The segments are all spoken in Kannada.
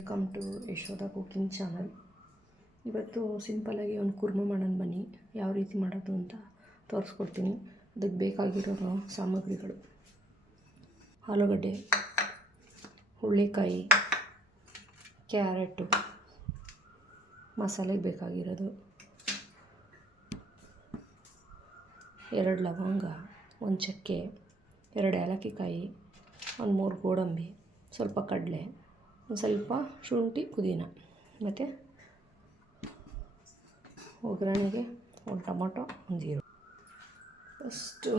Welcome to Yashoda cooking channel. ಇವತ್ತು ಸಿಂಪಲ್ಲಾಗಿ ಒಂದು ಕುರ್ಮ ಮಾಡೋಣ ಬನ್ನಿ. ಯಾವ ರೀತಿ ಮಾಡೋದು ಅಂತ ತೋರಿಸ್ಕೊಡ್ತೀನಿ. ಅದಕ್ಕೆ ಬೇಕಾಗಿರೋ ಸಾಮಗ್ರಿಗಳು: ಆಲೂಗಡ್ಡೆ, ಹುರುಳಿಕಾಯಿ, ಕ್ಯಾರೆಟು, ಮಸಾಲೆಗೆ ಬೇಕಾಗಿರೋದು 2 ಲವಂಗ, 1 ಚಕ್ಕೆ, 2 ಏಲಕ್ಕಿ ಕಾಯಿ, ಒಂದು 3 ಗೋಡಂಬಿ, ಸ್ವಲ್ಪ ಕಡಲೆ, ಒಂದು ಸ್ವಲ್ಪ ಶುಂಠಿ, ಪುದೀನ, ಮತ್ತು ಒಗ್ಗರಣೆಗೆ 1 ಟೊಮೊಟೊ, 1 ಈರುಳ್ಳಿ. ಫಸ್ಟು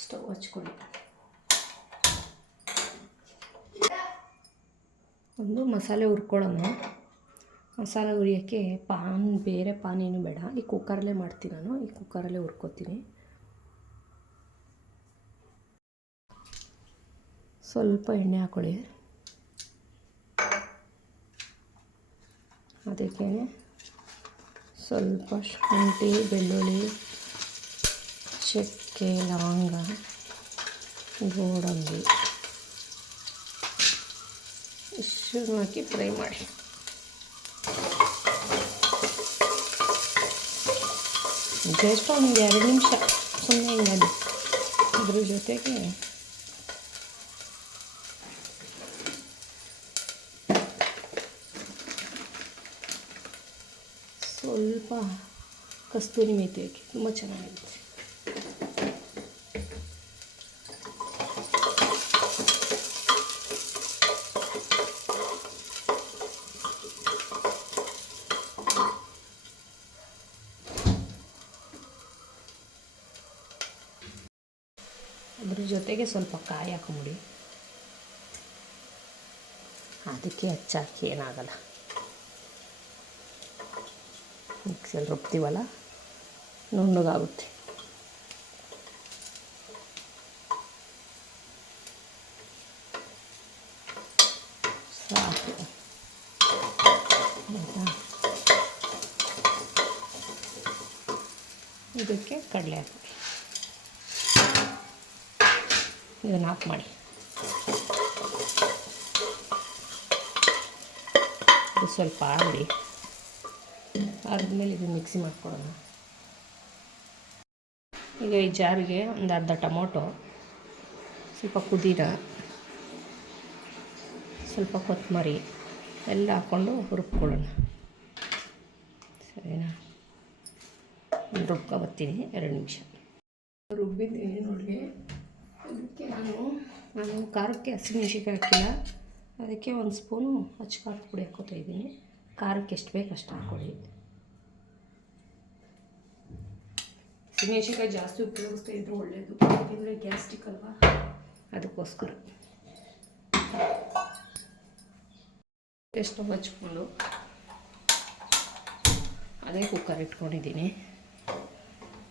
ಸ್ಟವ್ ಹಚ್ಕೊಳ್ಳಿ. ಒಂದು ಮಸಾಲೆ ಹುರ್ಕೊಳ್ಳೋಣ. ಮಸಾಲೆ ಹುರಿಯೋಕ್ಕೆ ಬೇರೆ ಪಾನ್ ಏನು ಬೇಡ. ಈ ಕುಕ್ಕರಲ್ಲೇ ಮಾಡ್ತೀನಿ ನಾನು. ಈ ಕುಕ್ಕರಲ್ಲೇ ಹುರ್ಕೋತೀನಿ. ಸ್ವಲ್ಪ ಎಣ್ಣೆ ಹಾಕ್ಕೊಳ್ಳಿ. ಅದಕ್ಕೆ ಸ್ವಲ್ಪ ಶುಂಠಿ, ಬೆಳ್ಳುಳ್ಳಿ, ಚಕ್ಕೆ, ಲವಂಗ, ಗೋಡಂಬಿ ಇಷ್ಟನ್ನು ಹಾಕಿ ಫ್ರೈ ಮಾಡಿ. ಜಸ್ಟ್ ಒಂದು 2 ನಿಮಿಷ ಸುಮ್ಮನೆ ಹಿಂಗಲ್ಲಿ. ಅದ್ರ ಜೊತೆಗೆ ಸ್ವಲ್ಪ ಕಸ್ತೂರಿ ಮೇಥಿ ಹಾಕಿ. ತುಂಬ ಚೆನ್ನಾಗಿರುತ್ತೆ. ಅದ್ರ ಜೊತೆಗೆ ಸ್ವಲ್ಪ ಕಾಯಿ ಹಾಕೊಂಬಿಡಿ. ಅದಕ್ಕೆ ಹೆಚ್ಚಾಕಿ ಏನಾಗಲ್ಲ. ಮಿಕ್ಸಿಯಲ್ಲಿ ರುಬ್ತೀವಲ್ಲ, ನುಣ್ಣಗಾಗುತ್ತೆ. ಸಾಕು. ಇದಕ್ಕೆ ಕಡಲೆ ಹಾಕಿ ಇದನ್ನು ಆಫ್ ಮಾಡಿ. ಇದು ಸ್ವಲ್ಪ ಆಡಲಿ. ಆದಮೇಲೆ ಇದು ಮಿಕ್ಸಿ ಮಾಡ್ಕೊಳ್ಳೋಣ. ಈಗ ಈ ಜಾರಿಗೆ ಒಂದು ಅರ್ಧ ಟೊಮೊಟೊ, ಸ್ವಲ್ಪ ಪುದೀನ, ಸ್ವಲ್ಪ ಕೊತ್ತಂಬರಿ ಎಲ್ಲ ಹಾಕ್ಕೊಂಡು ರುಬ್ಕೊಳ್ಳೋಣ. ಸರಿನಾ? ರುಬ್ಕೊಬರ್ತೀನಿ 2 ನಿಮಿಷ. ರುಬ್ಬಿದ್ದೀನಿ ನೋಡಿ. ಅದಕ್ಕೆ ನಾನು ಖಾರಕ್ಕೆ ಹಸಿಮೆಣ್ಸಿನ್ಕಾಯಿ ಹಾಕಿಲ್ಲ. ಅದಕ್ಕೆ 1 ಸ್ಪೂನು ಅಚ್ಚ ಪುಡಿ ಹಾಕ್ಕೊತಾ ಇದ್ದೀನಿ. ಖಾರಕ್ಕೆ ಎಷ್ಟು ಬೇಕು ಅಷ್ಟು ಹಾಕ್ಕೊಳ್ಳಿ. ಹಸಿಮೆಣ್ಸಿನ್ಕಾಯಿ ಜಾಸ್ತಿ ಉಪಯೋಗಿಸ್ತಾ ಇದ್ದರೆ ಒಳ್ಳೆಯದು. ಯಾಕೆಂದರೆ ಗ್ಯಾಸ್ಟ್ರಿಕ್ ಅಲ್ವಾ, ಅದಕ್ಕೋಸ್ಕರ. ಸ್ಟವ್ ಹಚ್ಕೊಂಡು ಅದೇ ಕುಕ್ಕರ್ ಇಟ್ಕೊಂಡಿದ್ದೀನಿ.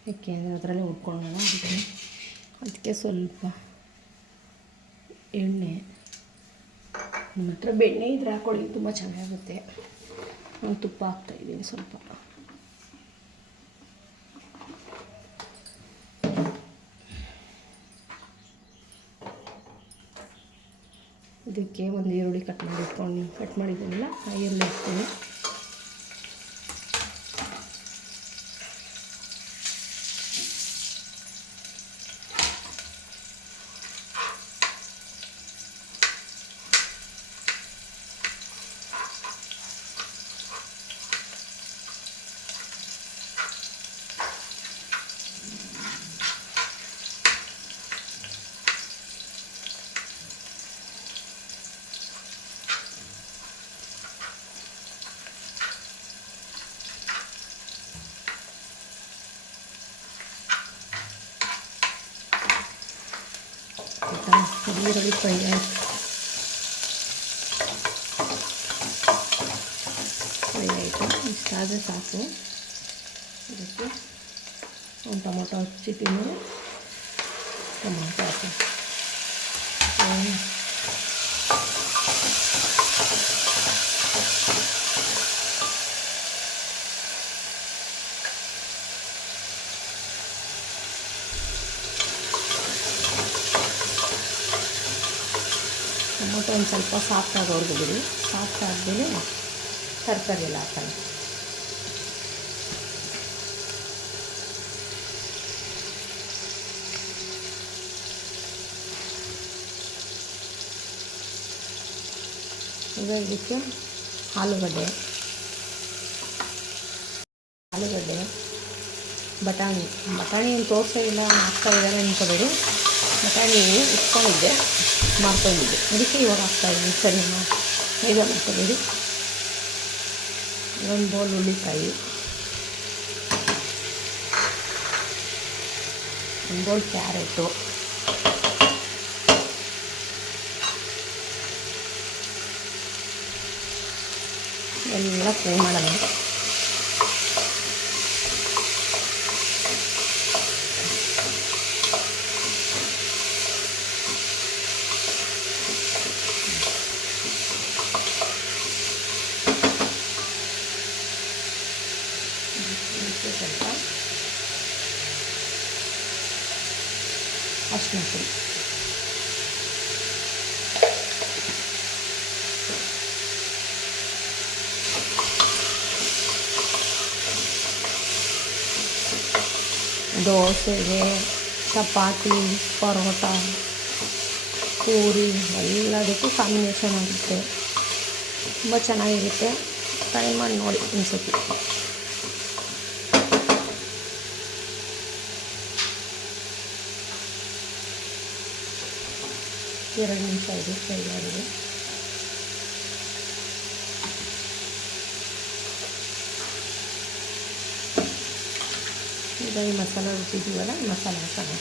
ಯಾಕೆಂದರೆ ಅದರಲ್ಲೇ ಉಟ್ಕೊಳ್ಳೋಣ. ಅದಕ್ಕೆ ಸ್ವಲ್ಪ ಎಣ್ಣೆ, ನಿಮ್ಮ ಹತ್ರ ಬೆಣ್ಣೆ ಇದ್ರೆ ಹಾಕ್ಕೊಳ್ಳಿ, ತುಂಬ ಚೆನ್ನಾಗುತ್ತೆ. ನಾನು ತುಪ್ಪ ಹಾಕ್ತಾಯಿದ್ದೀನಿ ಸ್ವಲ್ಪ. ಇದಕ್ಕೆ 1 ಈರುಳ್ಳಿ ಕಟ್ ಮಾಡಿದ್ದೀನಲ್ಲ, ಆ ಈರುಳ್ಳಿ ಹಾಕ್ತೀನಿ. ಈರುಳ್ಳಿ ಫ್ರೈ ಆಯಿತು. ಇಷ್ಟಾದರೆ ಸಾಕು. ಇದಕ್ಕೆ ಒಂದು ಟೊಮೊಟೊ ಹಚ್ಚಿದ್ದೀನಿ. ಟೊಮೊಟೊ ಹಾಕಿ ಟೊಮೊಟೊ ಒಂದು ಸ್ವಲ್ಪ ಸಾಫ್ಟ್ ಆಗೋವರೆಗೂ ಬಿಡಿ. ಸಾಫ್ಟ್ ಆದಮೇಲೆ ತರಕಾರಿ ಎಲ್ಲ ಹಾಕೋಣ. ಈಗ ಇದಕ್ಕೆ ಆಲೂಗಡ್ಡೆ, ಬಟಾಣಿ ಏನು ತೋರಿಸೇ ಇಲ್ಲ, ಹಾಕ್ತಾ ಇದ್ದಾರೆ ಅಂದ್ಕೋಬೇಡಿ. ಬಟಾಣಿ ಇಟ್ಕೊಂಡಿದ್ದೆ, ಮಾಡ್ಕೊಂಡಿದ್ದೆ, ಅದಕ್ಕೆ ಇವಾಗ ಹಾಕ್ತಾಯಿದ್ದೀನಿ. ಸರಿನಾ? ಈಗ ಮಾಡ್ಕೋಬೇಡಿ. ಒಂದು ಬೌಲ್ ಹುಳ್ಳಿಕಾಯಿ, ಒಂದು ಬೌಲ್ ಕ್ಯಾರೆಟು, ಎಲ್ಲ ಫ್ರೈ ಮಾಡೋಣ. ಸ್ವಲ್ಪ ಅರಿಶಿನ ಪುಡಿ, ದೋಸೆಗೆ, ಚಪಾತಿ, ಪರೋಟ, ಪೂರಿ ಎಲ್ಲದಕ್ಕೂ ಕಾಂಬಿನೇಷನ್ ಆಗುತ್ತೆ. ತುಂಬ ಚೆನ್ನಾಗಿರುತ್ತೆ. ಟ್ರೈ ಮಾಡಿ ನೋಡಿ ಅನಿಸುತ್ತೆ. 2 ನಿಮಿಷ ಇದು ಫ್ರೈ ಆಗಿದೆ. ಈಗ ಈ ಮಸಾಲ ರುಬ್ಬಿದ್ದೀವಲ್ಲ, ಮಸಾಲೆ ಹಾಕೋಣ.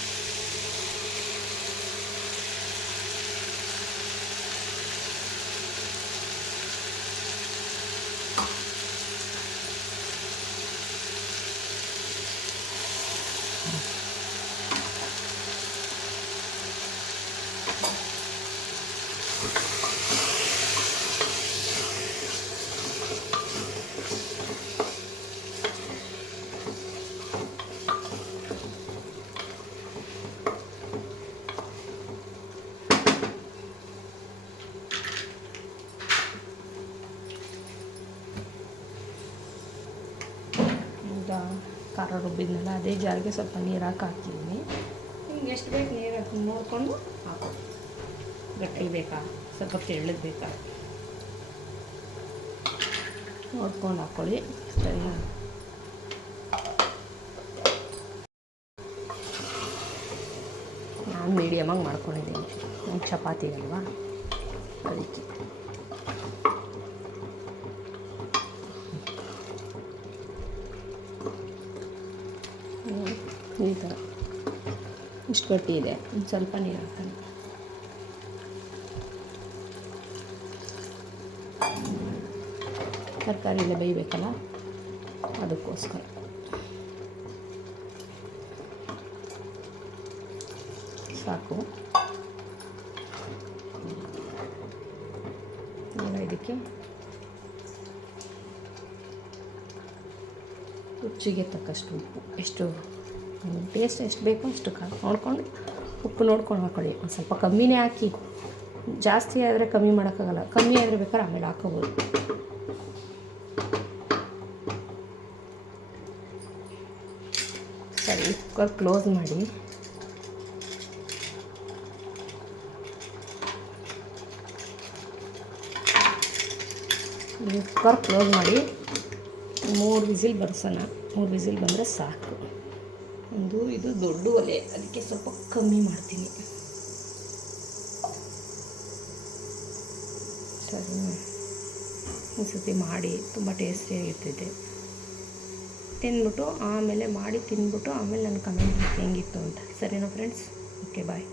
ಖಾರ ರುಬ್ಬಿದ್ನಲ್ಲ, ಅದೇ ಜಾರಿಗೆ ಸ್ವಲ್ಪ ನೀರು ಹಾಕಿದ್ದೀನಿ. ನಿಮ್ಗೆ ಎಷ್ಟು ಬೇಕು ನೀರು ಹಾಕಿ ನೋಡಿಕೊಂಡು ಹಾಕಿ. ಗಟ್ಟಿ ಬೇಕಾ, ಸ್ವಲ್ಪ ತೆಳ್ಳಗೆ ಬೇಕಾ ನೋಡ್ಕೊಂಡು ಹಾಕ್ಕೊಳ್ಳಿ. ಸರಿನಾ? ನಾನು ಮೀಡಿಯಮಾಗಿ ಮಾಡ್ಕೊಂಡಿದ್ದೀನಿ. ಒಂದು ಚಪಾತಿ ಅಲ್ವಾ, ಅದಕ್ಕೆ. ಈ ಥರ ಇಷ್ಟು ಗಟ್ಟಿ ಇದೆ. ಒಂದು ಸ್ವಲ್ಪ ನೀರು ಹಾಕೋಣ. ತರಕಾರಿ ಎಲ್ಲ ಬೇಯಬೇಕಲ್ಲ, ಅದಕ್ಕೋಸ್ಕರ. ಸಾಕು. ಈಗ ಇದಕ್ಕೆ ರುಚಿಗೆ ತಕ್ಕಷ್ಟು ಉಪ್ಪು, ಎಷ್ಟು ಟೇಸ್ಟ್ ಎಷ್ಟು ಬೇಕೋ ಅಷ್ಟು ನೋಡ್ಕೊಂಡು ಉಪ್ಪು ನೋಡ್ಕೊಂಡು ಹಾಕ್ಕೊಳ್ಳಿ. ಒಂದು ಸ್ವಲ್ಪ ಕಮ್ಮಿನೇ ಹಾಕಿ, ಜಾಸ್ತಿ ಆದರೆ ಕಮ್ಮಿ ಮಾಡೋಕ್ಕಾಗಲ್ಲ. ಕಮ್ಮಿ ಆದರೆ ಬೇಕಾದ್ರೆ ಆಮೇಲೆ ಹಾಕೋಬೋದು. ಸರಿ, ಕುಕ್ಕರ್ ಕ್ಲೋಸ್ ಮಾಡಿ. ಕುಕ್ಕರ್ ಕ್ಲೋಸ್ ಮಾಡಿ 3 ವಿಸಿಲ್ ಬರ್ಸೋಣ. 3 ವಿಸಿಲ್ ಬಂದರೆ ಸಾಕು. ಇದು ದೊಡ್ಡ ಒಲೆ, ಅದಕ್ಕೆ ಸ್ವಲ್ಪ ಕಮ್ಮಿ ಮಾಡ್ತೀನಿ. ಸರಿ, ಒಂದು ಸತಿ ಮಾಡಿ ತುಂಬ ಟೇಸ್ಟಿಯಾಗಿರ್ತಿದೆ. ತಿಂದ್ಬಿಟ್ಟು ಆಮೇಲೆ ಮಾಡಿ ತಿಂದ್ಬಿಟ್ಟು ಆಮೇಲೆ ನಾನು ಕಮೆಂಟ್ ಮಾಡಿ ಹೆಂಗಿತ್ತು ಅಂತ. ಸರಿನಾ ಫ್ರೆಂಡ್ಸ್? ಓಕೆ, ಬಾಯ್.